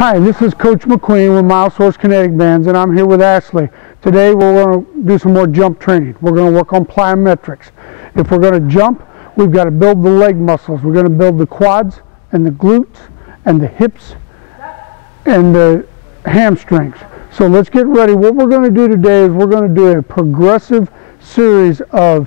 Hi, this is Coach McQueen with Myosource Kinetic Bands, and I'm here with Ashley. Today we're going to do some more jump training. We're going to work on plyometrics. If we're going to jump, we've got to build the leg muscles. We're going to build the quads and the glutes and the hips and the hamstrings. So let's get ready. What we're going to do today is we're going to do a progressive series of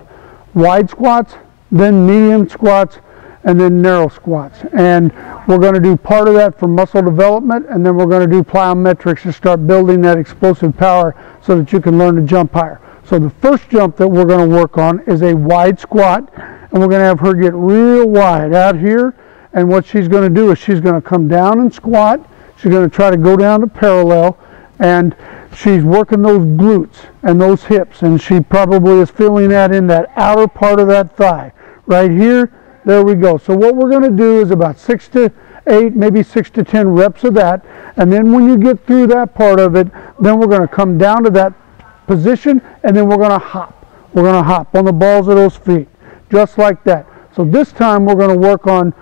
wide squats, then medium squats, and then narrow squats. And we're going to do part of that for muscle development, and then we're going to do plyometrics to start building that explosive power so that you can learn to jump higher. So the first jump that we're going to work on is a wide squat, and we're going to have her get real wide out here. And what she's going to do is she's going to come down and squat. She's going to try to go down to parallel, and she's working those glutes and those hips, and she probably is feeling that in that outer part of that thigh. Right here, there we go. So what we're going to do is about 6 to 8, maybe 6 to 10 reps of that, and then when you get through that part of it, then we're going to come down to that position, and then we're going to hop. We're going to hop on the balls of those feet, just like that. So this time we're going to work on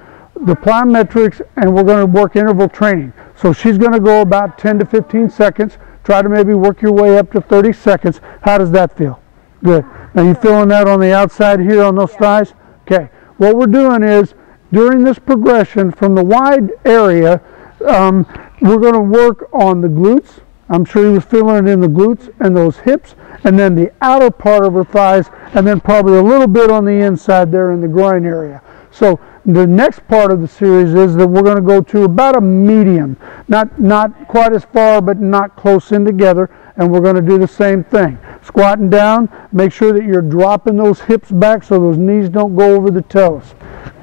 the plyometrics, and we're going to work interval training. So she's going to go about 10 to 15 seconds. Try to maybe work your way up to 30 seconds. How does that feel? Good. Now you feeling that on the outside here on those thighs? Okay. What we're doing is, during this progression from the wide area, we're going to work on the glutes. I'm sure he was feeling it in the glutes and those hips, and then the outer part of her thighs, and then probably a little bit on the inside there in the groin area. So the next part of the series is that we're going to go to about a medium, not quite as far, but not close in together, and we're going to do the same thing. Squatting down, make sure that you're dropping those hips back so those knees don't go over the toes.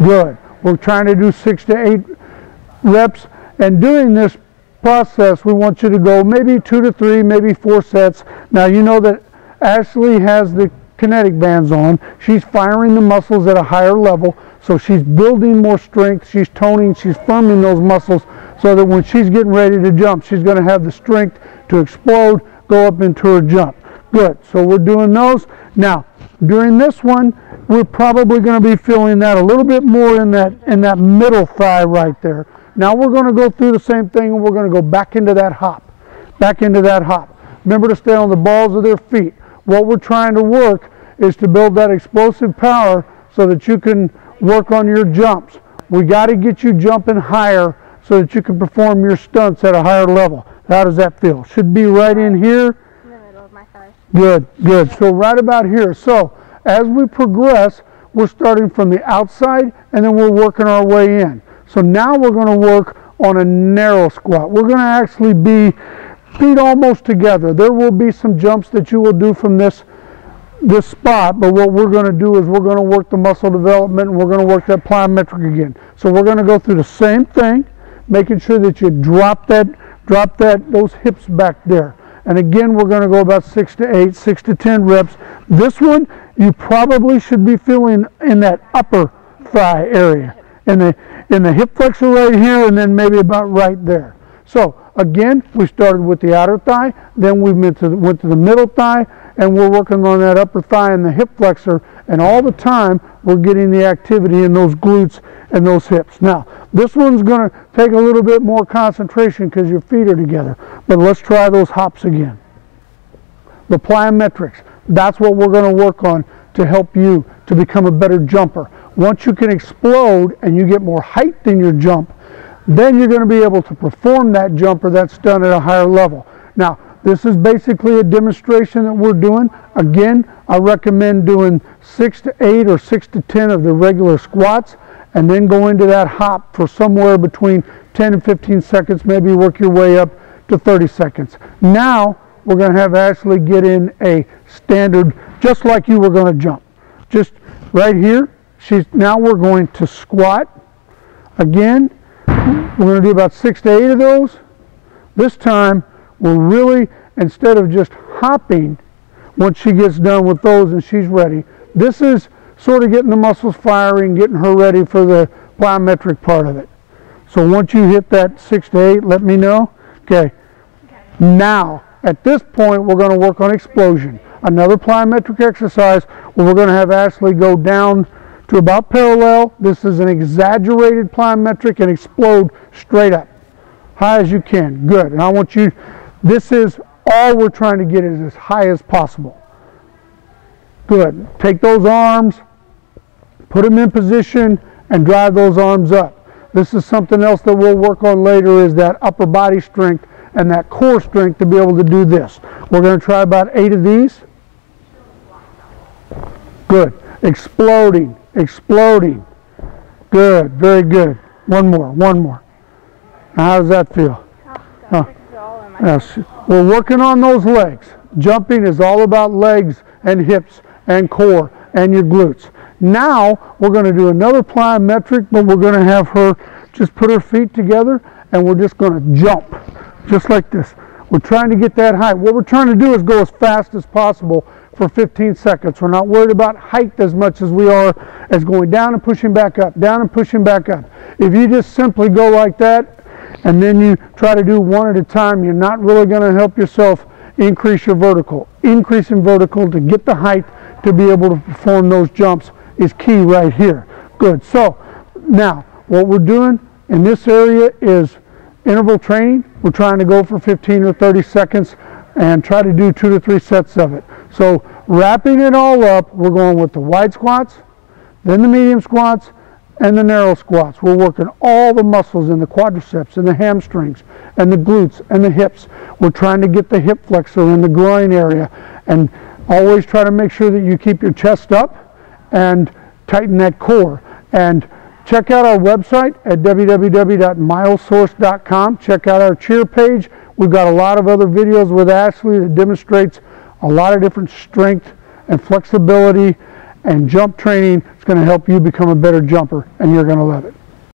Good. We're trying to do 6 to 8 reps, and during this process we want you to go maybe 2 to 3, maybe 4 sets. Now you know that Ashley has the kinetic bands on. She's firing the muscles at a higher level, so she's building more strength, she's toning, she's firming those muscles so that when she's getting ready to jump, she's going to have the strength to explode, go up into her jump. Good. So we're doing those. Now, during this one, we're probably going to be feeling that a little bit more in that middle thigh right there. Now we're going to go through the same thing, and we're going to go back into that hop. Back into that hop. Remember to stay on the balls of their feet. What we're trying to work is to build that explosive power so that you can work on your jumps. We got to get you jumping higher so that you can perform your stunts at a higher level. How does that feel? Should be right in here. In the middle of my thighs. Good, good. So right about here. So as we progress, we're starting from the outside, and then we're working our way in. So now we're going to work on a narrow squat. We're going to actually be feet almost together. There will be some jumps that you will do from this spot, but what we're going to do is we're going to work the muscle development, and we're going to work that plyometric again. So we're going to go through the same thing, making sure that you drop those hips back there. And again, we're going to go about 6 to 8, 6 to 10 reps. This one, you probably should be feeling in that upper thigh area, in the hip flexor right here, and then maybe about right there. So again, we started with the outer thigh, then we went to the middle thigh, and we're working on that upper thigh and the hip flexor, and all the time we're getting the activity in those glutes and those hips. Now, this one's going to take a little bit more concentration because your feet are together, but let's try those hops again. The plyometrics, that's what we're going to work on to help you to become a better jumper. Once you can explode and you get more height in your jump, then you're going to be able to perform that jump or that stunt at a higher level. Now, this is basically a demonstration that we're doing. Again, I recommend doing 6 to 8 or 6 to 10 of the regular squats, and then go into that hop for somewhere between 10 and 15 seconds, maybe work your way up to 30 seconds. Now, we're going to have Ashley get in a standard, just like you were going to jump. Just right here, now we're going to squat. Again, we're going to do about 6 to 8 of those. This time, we're really, instead of just hopping, once she gets done with those and she's ready, this is sort of getting the muscles firing, getting her ready for the plyometric part of it. So once you hit that 6 to 8, let me know. Okay. Now, at this point, we're going to work on explosion. Another plyometric exercise where we're going to have Ashley go down to about parallel. This is an exaggerated plyometric, and explode straight up. high as you can. Good. And I want you, this is all we're trying to get is as high as possible. Good. Take those arms, put them in position, and drive those arms up. This is something else that we'll work on later, is that upper body strength and that core strength to be able to do this. We're going to try about 8 of these. Good. Exploding, exploding. Good, very good. One more, one more. Now, how does that feel? Yes. We're working on those legs. Jumping is all about legs and hips and core and your glutes. Now we're going to do another plyometric, but we're going to have her just put her feet together and we're just going to jump just like this. We're trying to get that height. What we're trying to do is go as fast as possible for 15 seconds. We're not worried about height as much as we are as going down and pushing back up, down and pushing back up. If you just simply go like that and then you try to do one at a time, you're not really going to help yourself increase your vertical. Increasing vertical to get the height to be able to perform those jumps is key right here. Good. So now what we're doing in this area is interval training. We're trying to go for 15 or 30 seconds and try to do 2 to 3 sets of it. So wrapping it all up, we're going with the wide squats, then the medium squats, and the narrow squats. We're working all the muscles in the quadriceps and the hamstrings and the glutes and the hips. We're trying to get the hip flexor in the groin area, and always try to make sure that you keep your chest up and tighten that core. And check out our website at www.myosource.com. Check out our cheer page. We've got a lot of other videos with Ashley that demonstrates a lot of different strength and flexibility and jump training. It's going to help you become a better jumper, and you're going to love it.